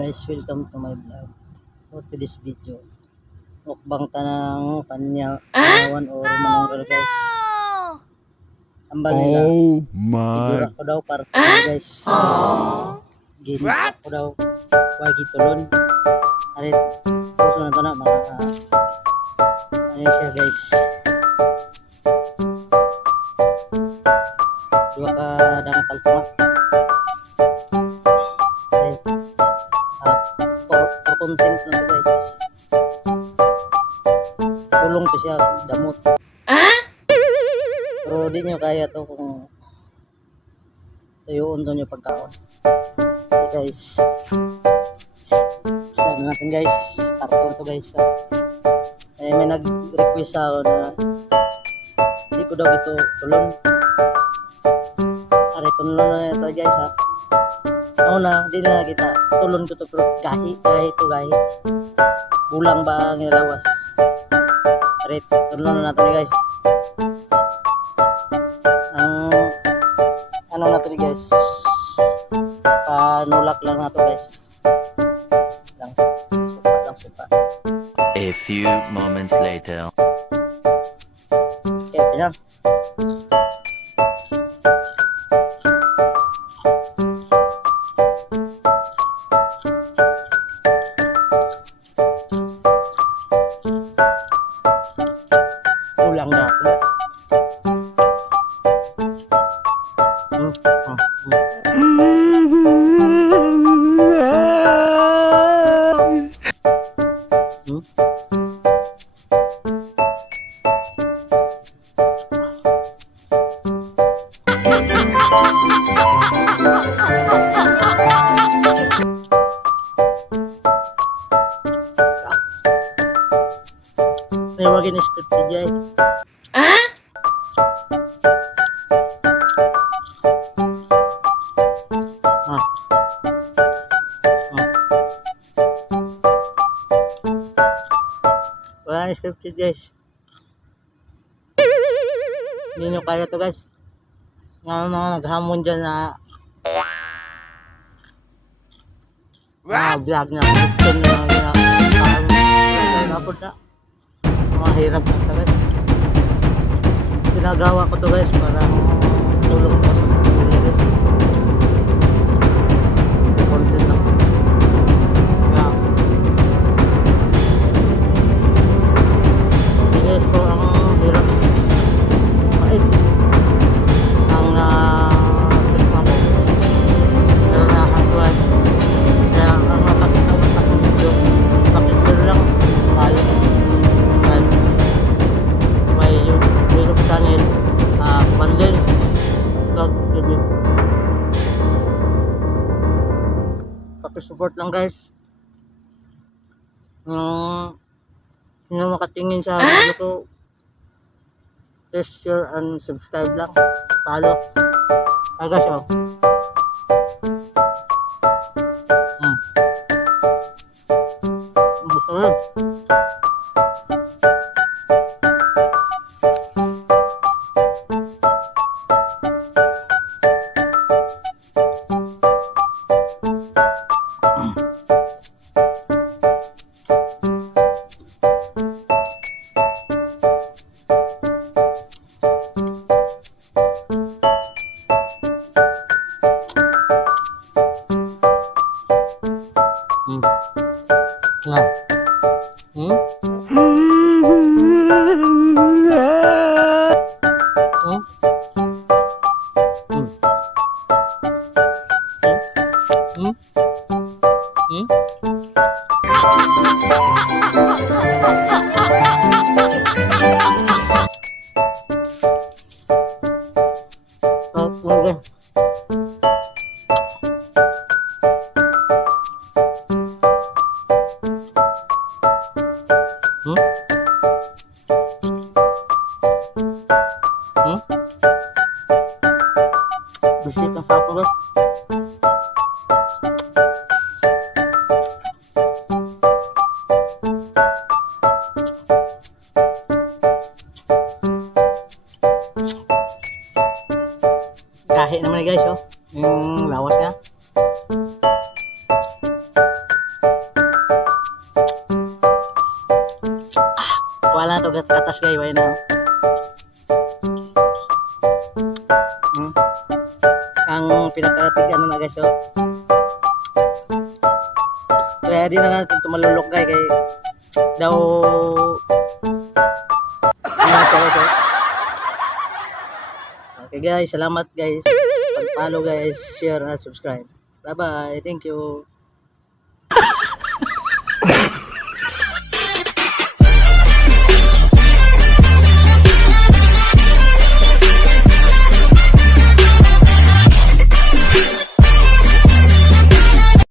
guys, welcome to my vlog. For today's video, mukbang tanang panyawan or manunggal guys. Ambal nila. Oh my. Igura ko daw para guys. Gina ko daw. Wagi tulon. Arit, puso na ito na mga ano siya guys. Dua ka dangkal tama. For content na to guys. Tulong to siya, damot. Pero di nyo kaya to kung tuyuon to nyo pagkaon. So guys, sana natin guys, karton to guys. Eh, may nag-request ako na hindi ko daw ito tulon. Aray, tulon na ito guys ha. Ako na, hindi na kita tulon ko to pero gahi to gahi. Bulang ba ang ilawas. Aray, tulon na natin guys. Ano na to guys, panulak lang na to guys. Lang supa. A few moments later. Okay, pinang. Ulang na ako. Tawagin ni script DJ. Wala ni script guys. Hindi nyo kaya to guys. Nga mga naghamon dyan na vlog na ito na napod na mga hirap na guys. Ginagawa ko to guys para tulong ko sa pamilya guys. Content lang guys ko ang hirap mait ang trip mo pero nakakatuwa kaya ang mapakitang akong video pakishare lang tayo may YouTube channel Pandel Vlog TV. Pakisupport lang guys. Sino makatingin sa video ko, please share and subscribe lang. Follow. Guys oh. Bisit ang sapo guys. Gahi naman guys oh. Yung lawas niya. na to katas guys, why na. Ang pinakarating ano na guys, oh. Kaya di na natin tumalulok guys, kay daw ano siya guys, oh. Okay guys, salamat guys. Pag-follow guys, share at subscribe. Bye bye, thank you.